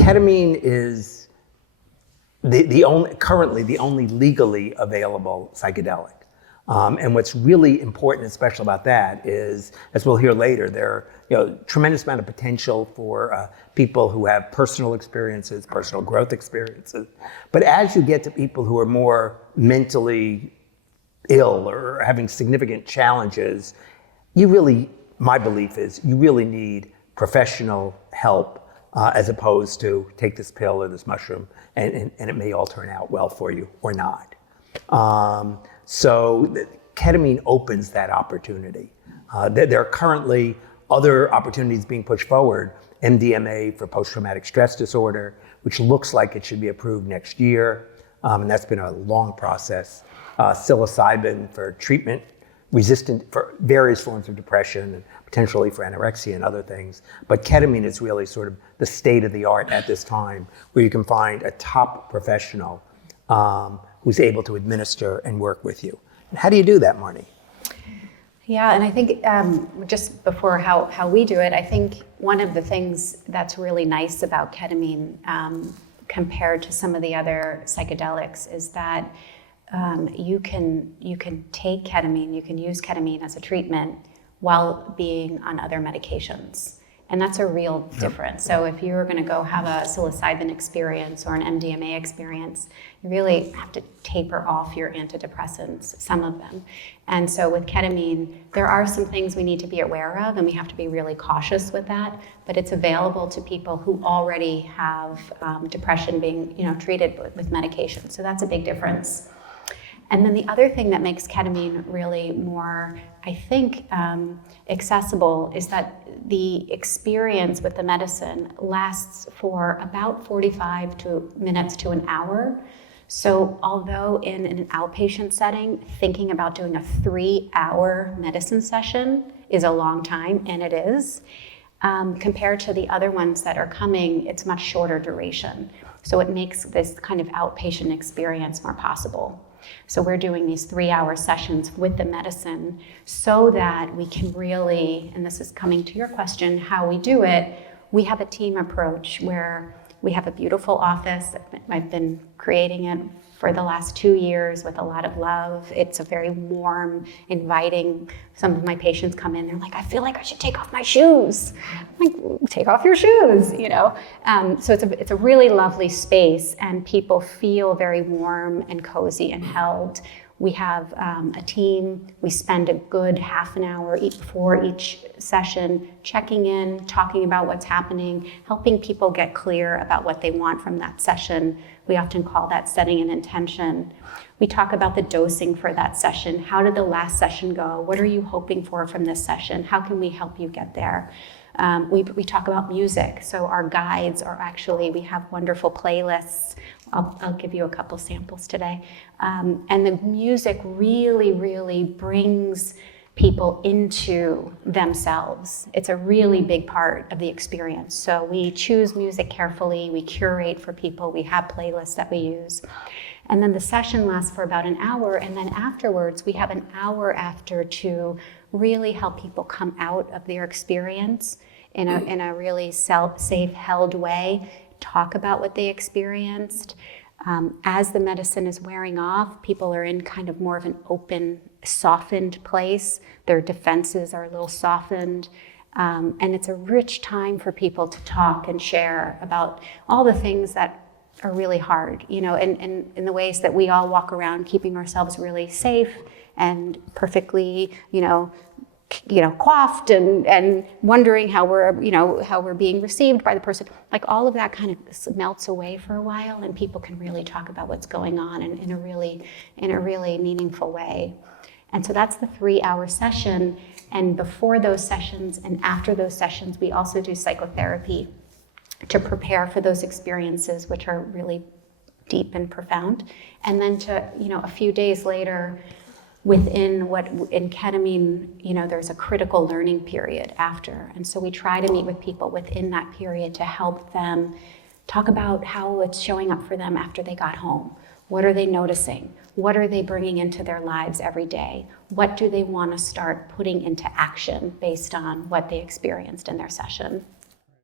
Ketamine is currently the only legally available psychedelic. And what's really important and special about that is, as we'll hear later, there are tremendous amount of potential for people who have personal experiences, personal growth experiences. But as you get to people who are more mentally ill or having significant challenges, my belief is you really need professional help as opposed to take this pill or this mushroom and it may all turn out well for you or not. So ketamine opens that opportunity. There are currently other opportunities being pushed forward. MDMA for post-traumatic stress disorder, which looks like it should be approved next year. And that's been a long process. Psilocybin for treatment resistant for various forms of depression and potentially for anorexia and other things. But ketamine is really sort of the state of the art at this time, where you can find a top professional who's able to administer and work with you. And how do you do that, Marni? Yeah, and I think just before how we do it, I think one of the things that's really nice about ketamine compared to some of the other psychedelics is that you can take ketamine, you can use ketamine as a treatment while being on other medications. And that's a real difference. So if you're going to go have a psilocybin experience or an MDMA experience, you really have to taper off your antidepressants, some of them. And so with ketamine, there are some things we need to be aware of, and we have to be really cautious with that. But it's available to people who already have depression being, treated with medication. So that's a big difference. And then the other thing that makes ketamine really more, I think, accessible is that the experience with the medicine lasts for about 45 minutes to an hour. So although in an outpatient setting, thinking about doing a 3-hour medicine session is a long time, and it is, compared to the other ones that are coming, it's much shorter duration. So it makes this kind of outpatient experience more possible. So we're doing these 3-hour sessions with the medicine so that we can really, and this is coming to your question, how we do it, we have a team approach where we have a beautiful office. I've been creating it for the last 2 years with a lot of love. It's a very warm, inviting. Some of my patients come in, they're like, I feel like I should take off my shoes. I'm like, take off your shoes, So it's a really lovely space, and people feel very warm and cozy and held. We have a team. We spend a good half an hour before each session checking in, talking about what's happening, helping people get clear about what they want from that session. We often call that setting an intention. We talk about the dosing for that session. How did the last session go? What are you hoping for from this session? How can we help you get there? We talk about music. So our guides are actually, we have wonderful playlists. I'll give you a couple samples today. And the music really, really brings people into themselves. It's a really big part of the experience. So we choose music carefully, we curate for people, we have playlists that we use. And then the session lasts for about an hour, and then afterwards we have an hour after to really help people come out of their experience in a really safe, held way, talk about what they experienced. As the medicine is wearing off, people are in kind of more of an open, softened place. Their defenses are a little softened. And it's a rich time for people to talk and share about all the things that are really hard, and in the ways that we all walk around keeping ourselves really safe and perfectly, coiffed and wondering how we're being received by the person. Like all of that kind of melts away for a while, and people can really talk about what's going on in a really meaningful way. And so that's the 3-hour session. And before those sessions and after those sessions, we also do psychotherapy to prepare for those experiences, which are really deep and profound. And then a few days later, in ketamine, there's a critical learning period after. And so we try to meet with people within that period to help them talk about how it's showing up for them after they got home. What are they noticing? What are they bringing into their lives every day? What do they want to start putting into action based on what they experienced in their session?